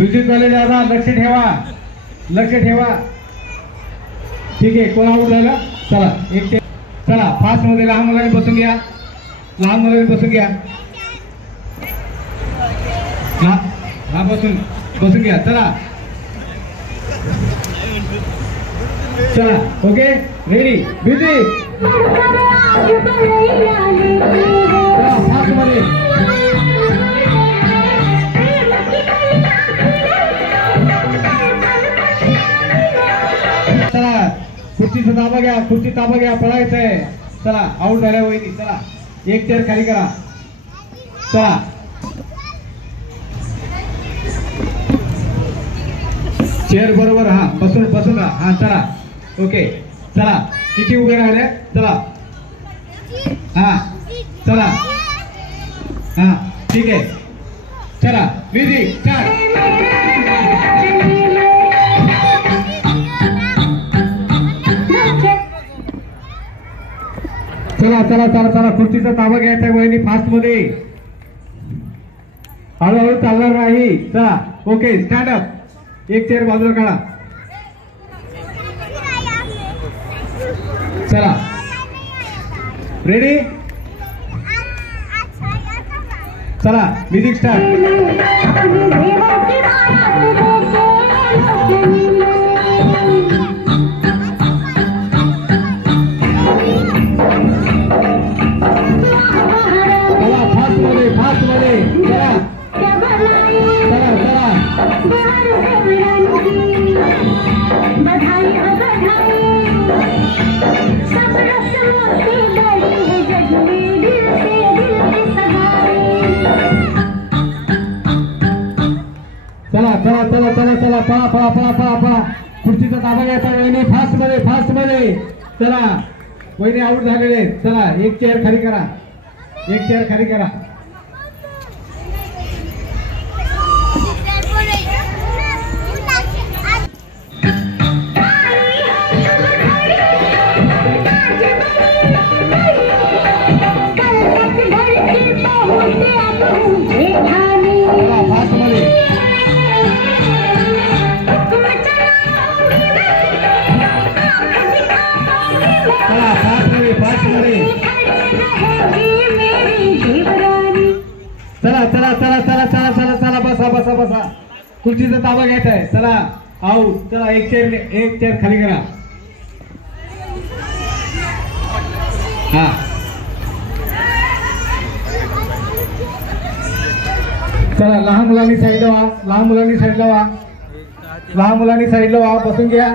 Music वाले दादा लक्ष ठेवा, लक्ष ठेवा. ठीक आहे, कोण आऊट झालं? चला एक चला फास्ट मध्ये लहान मुलांनी बसून घ्या, लहान मुलांनी बसून घ्या. हा बसून घ्या. चला चला ओके रेडी म्युझिक. फास्ट मध्ये चला. खुर्चीचा ताबा घ्या, खुर्ची ताबा घ्या, पळायचंय. चला आऊट झाल्या वहिनी. चला एक चेअर खाली करा. चला चेअर बरोबर. हा बसून राहा. हा चला ओके. चला किती उभे राहिले? चला हा चला हा ठीक आहे. चला म्युझिक स्टार्ट. चला चला चला चला खुर्चीचा ताबा घ्यायचा आहे वहिनी फास्ट मध्ये, हळूहळू चालणार नाही. चला ओके स्टँड अप. एक चेअर बाजूला काढा. चला रेडी. चला म्युझिक स्टार्ट. फास्ट मध्ये चला चला चला. चला चला चला चला चला पळा पळा पळा पळा पळा. खुर्चीचा ताबा घ्यायचा वहिनी फास्ट मध्ये, फास्ट मध्ये. चला वहिनी आऊट झालेले. चला एक चेअर खाली करा, एक चेअर खाली करा. फास्ट मध्ये चला, फास्ट मध्ये फास्ट मध्ये. चला चला चला चला चला चला चला. बसा बसा बसा. खुर्चीचा ताबा घ्यायचा आहे. चला आऊट. चला एक चेअर खाली करा. हा चला लहान मुलांनी साईडला व्हा, लहान मुलांनी साईडला व्हा, लहान मुलांनी साईडला व्हा. बसून घ्या.